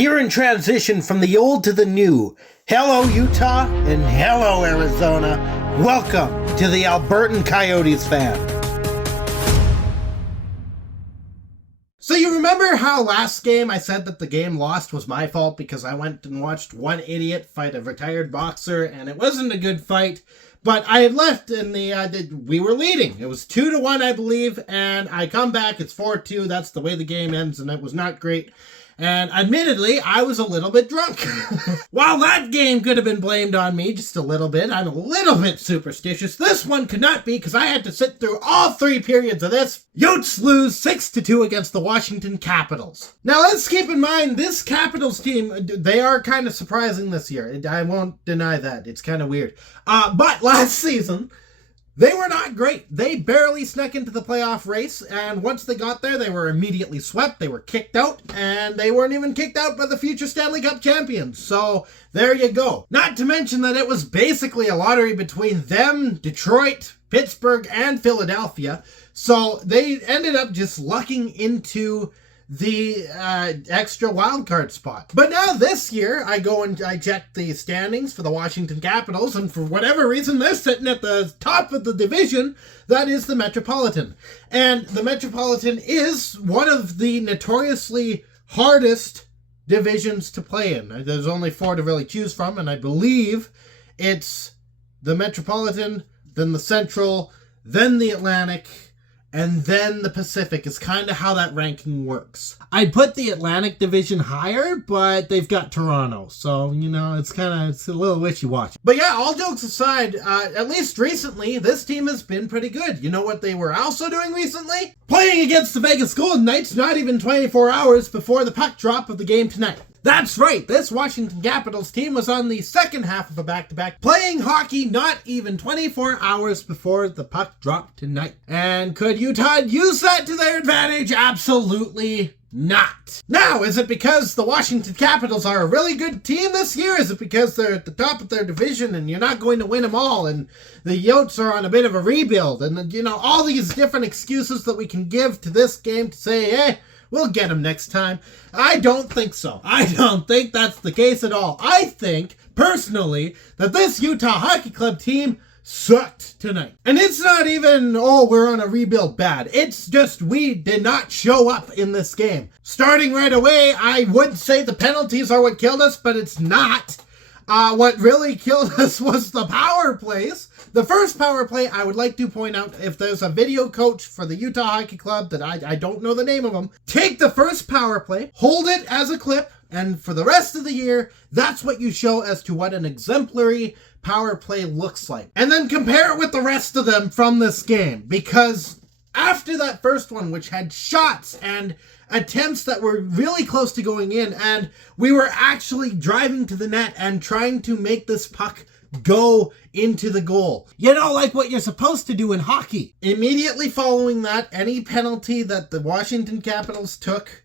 Here in transition from the old to the new. Hello, Utah, and hello, Arizona. Welcome to the Albertan Coyotes Fan. So you remember how last game I said that the game lost was my fault because I went and watched one idiot fight a retired boxer, and it wasn't a good fight. But I had left and we were leading. It was 2-1, I believe, and I come back, it's 4-2. That's the way the game ends, and it was not great. And admittedly, I was a little bit drunk. While that game could have been blamed on me just a little bit, I'm a little bit superstitious. This one could not be because I had to sit through all 3 periods of this. Yotes lose 6-2 against the Washington Capitals. Now let's keep in mind, this Capitals team, they are kind of surprising this year. I won't deny that. It's kind of weird. But last season, they were not great. They barely snuck into the playoff race, and once they got there, they were immediately swept. They were kicked out, and they weren't even kicked out by the future Stanley Cup champions. So there you go. Not to mention that it was basically a lottery between them, Detroit, Pittsburgh, and Philadelphia. So they ended up just lucking into the extra wildcard spot. But now this year, I go and I check the standings for the Washington Capitals, and for whatever reason, they're sitting at the top of the division. That is the Metropolitan. And the Metropolitan is one of the notoriously hardest divisions to play in. There's only 4 to really choose from, and I believe it's the Metropolitan, then the Central, then the Atlantic, and then the Pacific is kind of how that ranking works. I'd put the Atlantic Division higher, but they've got Toronto. So, you know, it's a little wishy-washy. But yeah, all jokes aside, at least recently, this team has been pretty good. You know what they were also doing recently? Playing against the Vegas Golden Knights not even 24 hours before the puck drop of the game tonight. That's right, this Washington Capitals team was on the second half of a back-to-back, playing hockey not even 24 hours before the puck dropped tonight. And could Utah use that to their advantage? Absolutely not. Now, is it because the Washington Capitals are a really good team this year? Is it because they're at the top of their division and you're not going to win them all, and the Yotes are on a bit of a rebuild, and, you know, all these different excuses that we can give to this game to say, hey, we'll get them next time? I don't think so. I don't think that's the case at all. I think, personally, that this Utah Hockey Club team sucked tonight. And it's not even, oh, we're on a rebuild bad. It's just we did not show up in this game. Starting right away, I would say the penalties are what killed us, but it's not. What really killed us was the power plays. The first power play, I would like to point out, if there's a video coach for the Utah Hockey Club that I don't know the name of them, take the first power play, hold it as a clip, and for the rest of the year, that's what you show as to what an exemplary power play looks like. And then compare it with the rest of them from this game, because after that first one, which had shots and attempts that were really close to going in, and we were actually driving to the net and trying to make this puck go into the goal. You know, like what you're supposed to do in hockey. Immediately following that, any penalty that the Washington Capitals took,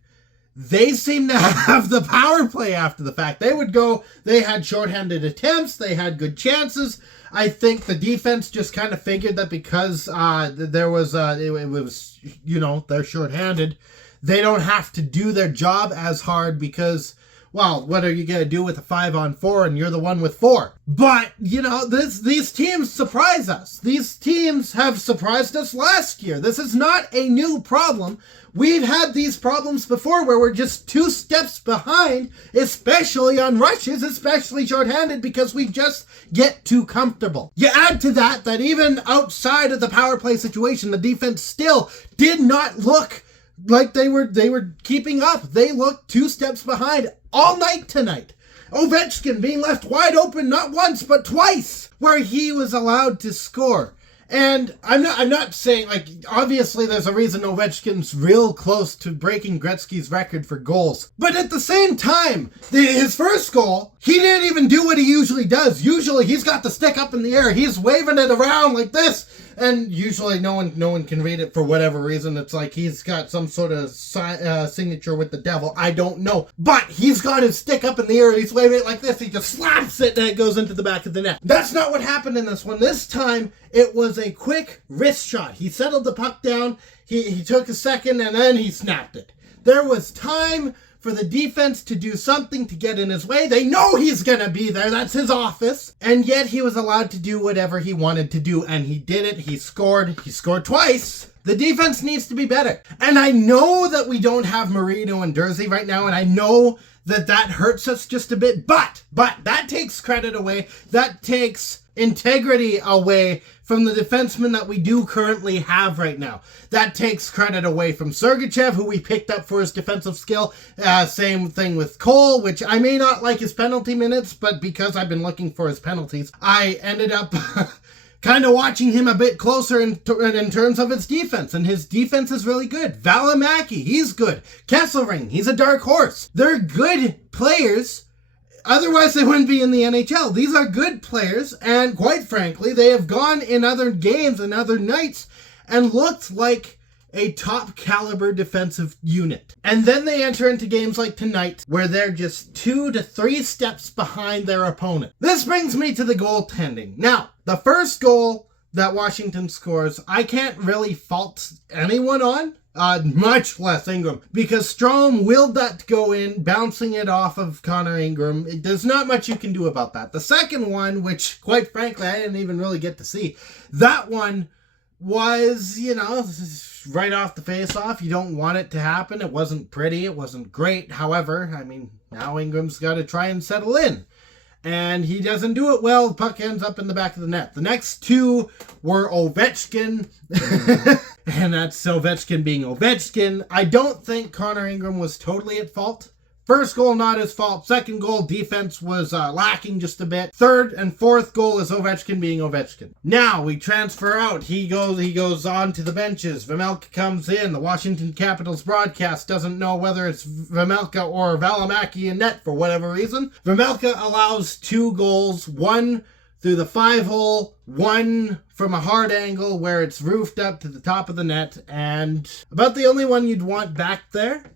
they seemed to have the power play after the fact. They would go, they had shorthanded attempts, they had good chances. I think the defense just kind of figured that because there was, it was, you know, they're shorthanded, they don't have to do their job as hard because, well, what are you going to do with a 5-on-4 and you're the one with 4? But, you know, these teams surprise us. These teams have surprised us last year. This is not a new problem. We've had these problems before where we're just 2 steps behind, especially on rushes, especially shorthanded, because we just get too comfortable. You add to that even outside of the power play situation, the defense still did not look like they were keeping up. They looked 2 steps behind all night tonight. Ovechkin being left wide open not once but twice, where he was allowed to score. And I'm not saying, like, obviously there's a reason Ovechkin's real close to breaking Gretzky's record for goals. But at the same time, his first goal, he didn't even do what he usually does. Usually he's got the stick up in the air. He's waving it around like this. And usually no one can read it for whatever reason. It's like he's got some sort of signature with the devil. I don't know. But he's got his stick up in the air. He's waving it like this. He just slaps it and it goes into the back of the net. That's not what happened in this one. This time, it was a quick wrist shot. He settled the puck down. He took a second and then he snapped it. There was time for the defense to do something to get in his way. They know he's going to be there. That's his office. And yet he was allowed to do whatever he wanted to do. And he did it. He scored. He scored twice. The defense needs to be better. And I know that we don't have Marino and Jersey right now. And I know that hurts us just a bit. But that takes credit away. That takes integrity away from the defensemen that we do currently have right now. That takes credit away from Sergachev, who we picked up for his defensive skill. Same thing with Cole, which I may not like his penalty minutes, but because I've been looking for his penalties, I ended up kind of watching him a bit closer in terms of his defense, and his defense is really good. Valimaki, he's good. Kesselring, he's a dark horse. They're good players. Otherwise, they wouldn't be in the NHL. These are good players, and quite frankly, they have gone in other games and other nights and looked like a top caliber defensive unit. And then they enter into games like tonight, where they're just 2 to 3 steps behind their opponent. This brings me to the goaltending. Now, the first goal that Washington scores, I can't really fault anyone on. Much less Ingram, because Strome willed that to go in, bouncing it off of Connor Ingram. There's not much you can do about that. The second one, which quite frankly I didn't even really get to see, that one was, right off the face-off. You don't want it to happen. It wasn't pretty. It wasn't great. However, now Ingram's got to try and settle in. And he doesn't do it well. The puck ends up in the back of the net. The next two were Ovechkin. And that's Ovechkin being Ovechkin. I don't think Connor Ingram was totally at fault. First goal, not his fault. Second goal, defense was lacking just a bit. Third and fourth goal is Ovechkin being Ovechkin. Now we transfer out. He goes on to the benches. Vejmelka comes in. The Washington Capitals broadcast doesn't know whether it's Vejmelka or Valimaki in net for whatever reason. Vejmelka allows 2 goals, one through the 5-hole, one from a hard angle where it's roofed up to the top of the net, and about the only one you'd want back there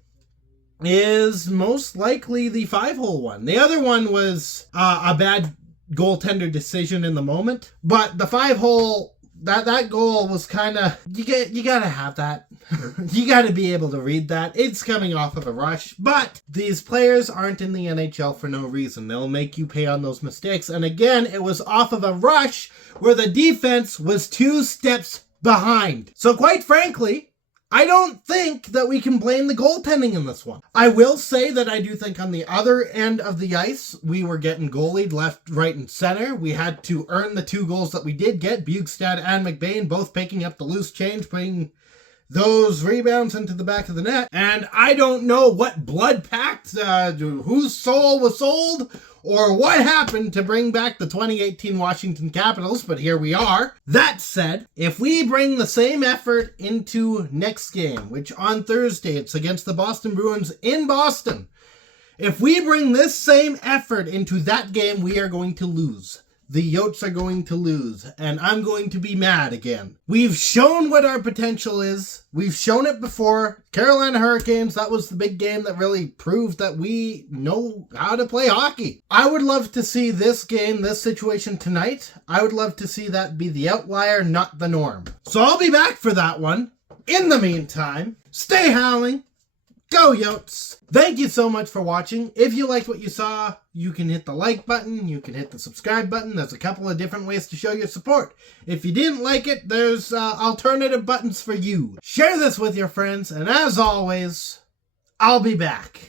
is most likely the 5-hole one. The other one was a bad goaltender decision in the moment, but the 5-hole, that goal was kind of, you gotta have that. You gotta be able to read that. It's coming off of a rush, but these players aren't in the NHL for no reason. They'll make you pay on those mistakes. And again, it was off of a rush where the defense was 2 steps behind. So quite frankly, I don't think that we can blame the goaltending in this one. I will say that I do think on the other end of the ice, we were getting goalied left, right, and center. We had to earn the 2 goals that we did get. Bjugstad and McBain both picking up the loose change, putting those rebounds into the back of the net. And I don't know what blood pact, whose soul was sold, or what happened to bring back the 2018 Washington Capitals, but here we are. That said, if we bring the same effort into next game, which on Thursday it's against the Boston Bruins in Boston, if we bring this same effort into that game, we are going to lose. The Yotes are going to lose, and I'm going to be mad again. We've shown what our potential is. We've shown it before. Carolina Hurricanes, that was the big game that really proved that we know how to play hockey. I would love to see this game, this situation tonight. I would love to see that be the outlier, not the norm. So I'll be back for that one. In the meantime, stay howling. Go Yotes! Thank you so much for watching. If you liked what you saw, you can hit the like button, you can hit the subscribe button. There's a couple of different ways to show your support. If you didn't like it, there's alternative buttons for you. Share this with your friends, and as always, I'll be back.